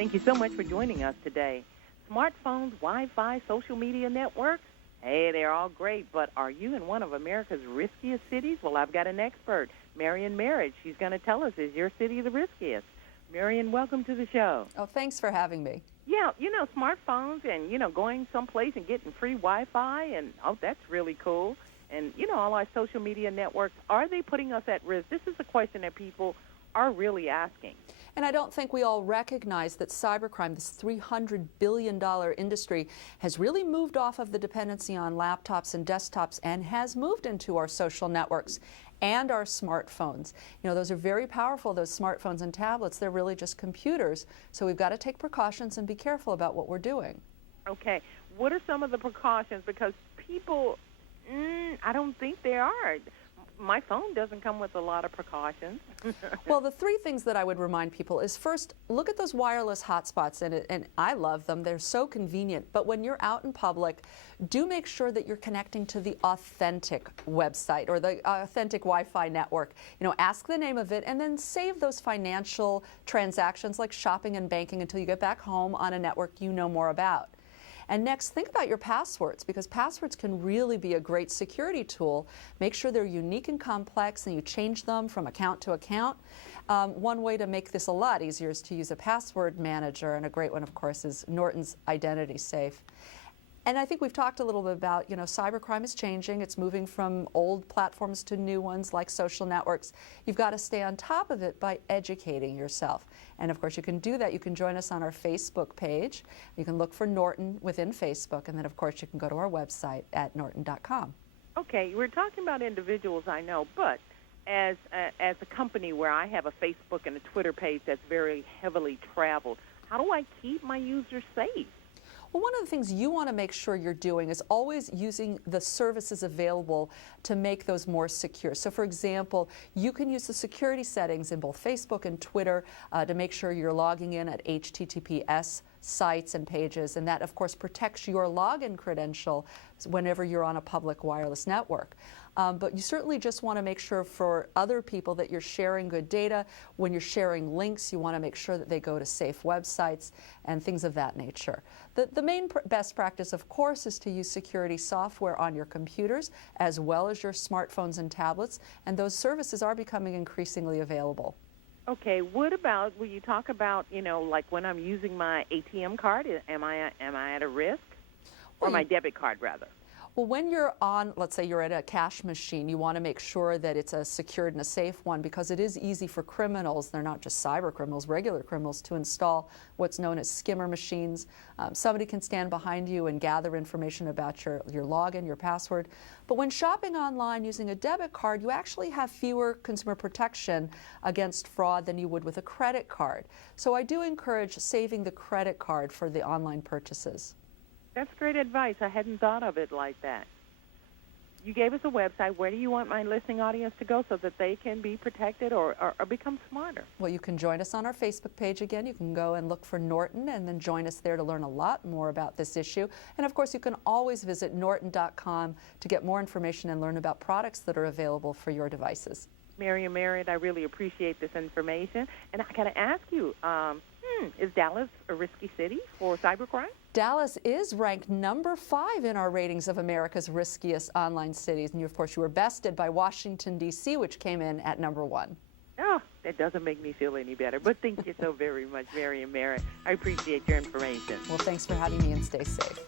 Thank you so much for joining us today. Smartphones, Wi-Fi, social media networks, hey, they're all great, but are you in one of America's riskiest cities? Well, I've got an expert, Marion Merritt. She's going to tell us, is your city the riskiest? Marion, welcome to the show. Oh, thanks for having me. Yeah, smartphones and, going someplace and getting free Wi-Fi, and, that's really cool. And, all our social media networks, are they putting us at risk? This is a question that people are really asking. And I don't think we all recognize that cybercrime, this $300 billion industry, has really moved off of the dependency on laptops and desktops and has moved into our social networks and our smartphones. Those are very powerful, those smartphones and tablets. They're really just computers. So we've got to take precautions and be careful about what we're doing. Okay. What are some of the precautions? Because people, I don't think they are. My phone doesn't come with a lot of precautions. Well, the three things that I would remind people is, first, look at those wireless hotspots, and I love them. They're so convenient. But when you're out in public, do make sure that you're connecting to the authentic website or the authentic Wi-Fi network. Ask the name of it and then save those financial transactions like shopping and banking until you get back home on a network you know more about. And next, think about your passwords, because passwords can really be a great security tool. Make sure they're unique and complex, and you change them from account to account. One way to make this a lot easier is to use a password manager, and a great one, of course, is Norton's Identity Safe. And I think we've talked a little bit about, cybercrime is changing. It's moving from old platforms to new ones like social networks. You've got to stay on top of it by educating yourself. And of course, you can do that. You can join us on our Facebook page. You can look for Norton within Facebook. And then, of course, you can go to our website at norton.com. Okay, we're talking about individuals, I know, but as a company where I have a Facebook and a Twitter page that's very heavily traveled, how do I keep my users safe? Well, one of the things you want to make sure you're doing is always using the services available to make those more secure. So, for example, you can use the security settings in both Facebook and Twitter to make sure you're logging in at HTTPS sites and pages, and that, of course, protects your login credential whenever you're on a public wireless network. But you certainly just want to make sure for other people that you're sharing good data. When you're sharing links, you want to make sure that they go to safe websites and things of that nature. The main best practice, of course, is to use security software on your computers as well as your smartphones and tablets, and those services are becoming increasingly available. Okay, what about, will you talk about, like when I'm using my ATM card, am I at a risk? Or my debit card, rather? Well, when you're on, let's say you're at a cash machine, you want to make sure that it's a secured and a safe one, because it is easy for criminals, they're not just cyber criminals, regular criminals, to install what's known as skimmer machines. Somebody can stand behind you and gather information about your login, your password. But when shopping online using a debit card, you actually have fewer consumer protection against fraud than you would with a credit card. So I do encourage saving the credit card for the online purchases. That's great advice. I hadn't thought of it like that. You gave us a website. Where do you want my listening audience to go so that they can be protected or become smarter? Well, you can join us on our Facebook page again. You can go and look for Norton and then join us there to learn a lot more about this issue. And of course, you can always visit norton.com to get more information and learn about products that are available for your devices. Marion Merritt, I really appreciate this information. And I got to ask you, is Dallas a risky city for cybercrime? Dallas is ranked number 5 in our ratings of America's riskiest online cities. And of course, you were bested by Washington, D.C., which came in at number 1. Oh, that doesn't make me feel any better. But thank you so very much, Marion Merritt. I appreciate your information. Well, thanks for having me, and stay safe.